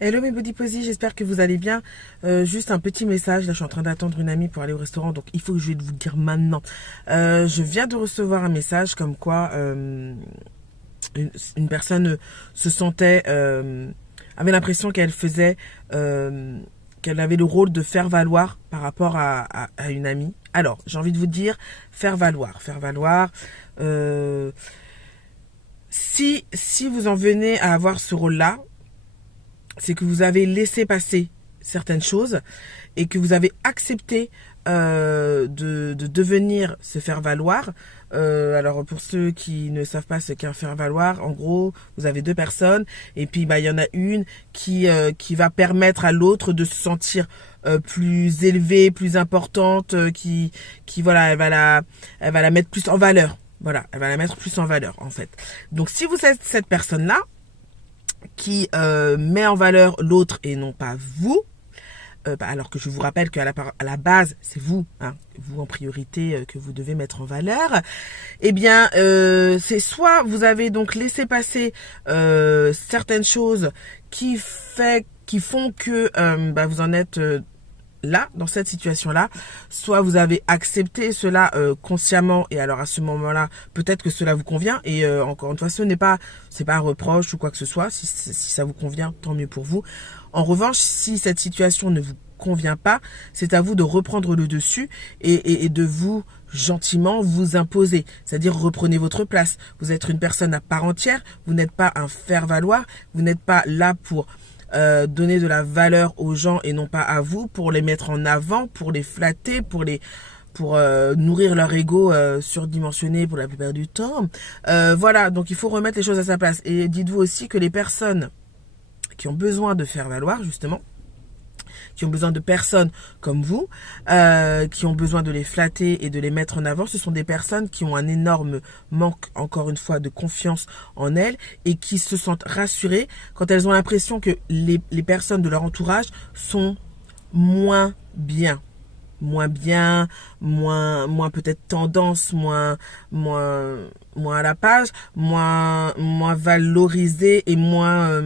Hello mes body posies, j'espère que vous allez bien. Juste un petit message, là je suis en train d'attendre une amie pour aller au restaurant, donc il faut que je vais vous le dire maintenant. Je viens de recevoir un message comme quoi une personne se sentait, avait l'impression qu'elle faisait, qu'elle avait le rôle de faire valoir par rapport à une amie. Alors j'ai envie de vous dire faire valoir. Si vous en venez à avoir ce rôle-là, c'est que vous avez laissé passer certaines choses et que vous avez accepté de devenir se faire valoir. Alors pour ceux qui ne savent pas ce qu'est un faire valoir, en gros, vous avez deux personnes et puis il y en a une qui va permettre à l'autre de se sentir plus élevée, plus importante, qui voilà, elle va la mettre plus en valeur. Voilà, elle va la mettre plus en valeur en fait. Donc si vous êtes cette personne-là qui met en valeur l'autre et non pas vous, alors que je vous rappelle qu'à la base, c'est vous, hein, vous en priorité, que vous devez mettre en valeur, eh bien, c'est soit vous avez donc laissé passer certaines choses qui font que vous en êtes là, dans cette situation-là, soit vous avez accepté cela consciemment et alors à ce moment-là, peut-être que cela vous convient et encore une fois, c'est pas un reproche ou quoi que ce soit. Si ça vous convient, tant mieux pour vous. En revanche, si cette situation ne vous convient pas, c'est à vous de reprendre le dessus et de vous gentiment vous imposer, c'est-à-dire reprenez votre place. Vous êtes une personne à part entière, vous n'êtes pas un faire-valoir, vous n'êtes pas là pour donner de la valeur aux gens et non pas à vous, pour les mettre en avant, pour les flatter, pour nourrir leur ego surdimensionné pour la plupart du temps. Voilà, donc il faut remettre les choses à sa place. Et dites-vous aussi que les personnes qui ont besoin de faire valoir, justement, qui ont besoin de personnes comme vous, qui ont besoin de les flatter et de les mettre en avant. Ce sont des personnes qui ont un énorme manque, encore une fois, de confiance en elles et qui se sentent rassurées quand elles ont l'impression que les personnes de leur entourage sont moins bien. Moins peut-être tendance, moins à la page, moins valorisé et moins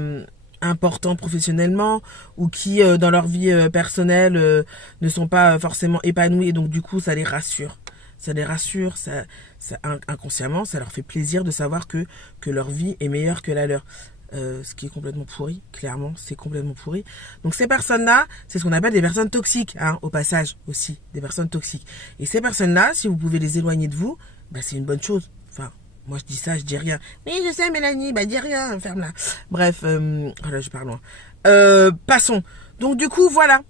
important professionnellement ou qui dans leur vie personnelle ne sont pas forcément épanouis et donc du coup ça les rassure, inconsciemment ça leur fait plaisir de savoir que leur vie est meilleure que la leur. Ce qui est complètement pourri, clairement, c'est complètement pourri. Donc ces personnes-là, c'est ce qu'on appelle des personnes toxiques, hein, au passage aussi, des personnes toxiques. Et ces personnes-là, si vous pouvez les éloigner de vous, c'est une bonne chose. Enfin, moi je dis ça, je dis rien. Oui, je sais Mélanie, dis rien, ferme-la. Bref, voilà, je parle loin. Passons. Donc du coup, voilà.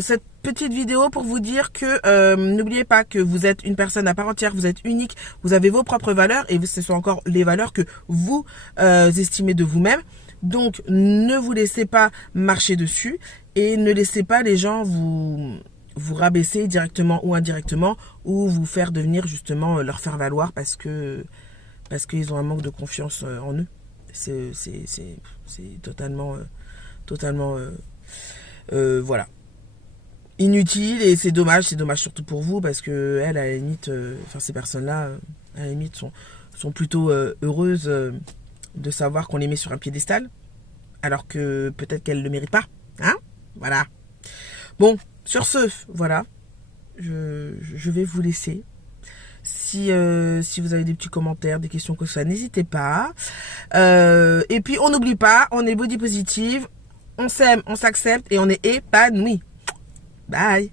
Cette petite vidéo pour vous dire que n'oubliez pas que vous êtes une personne à part entière, vous êtes unique, vous avez vos propres valeurs et ce sont encore les valeurs que vous estimez de vous-même. Donc ne vous laissez pas marcher dessus et ne laissez pas les gens vous rabaisser directement ou indirectement ou vous faire devenir justement leur faire valoir parce qu'ils ont un manque de confiance en eux. C'est totalement voilà, inutile et c'est dommage surtout pour vous parce que elles à la limite ces personnes-là à la limite sont plutôt heureuses de savoir qu'on les met sur un piédestal alors que peut-être qu'elles le méritent pas, hein, voilà. Bon, sur ce, voilà, je vais vous laisser. Si vous avez des petits commentaires, des questions comme ça, n'hésitez pas. Et puis on n'oublie pas, on est body positive, on s'aime, on s'accepte et on est épanoui. Bye.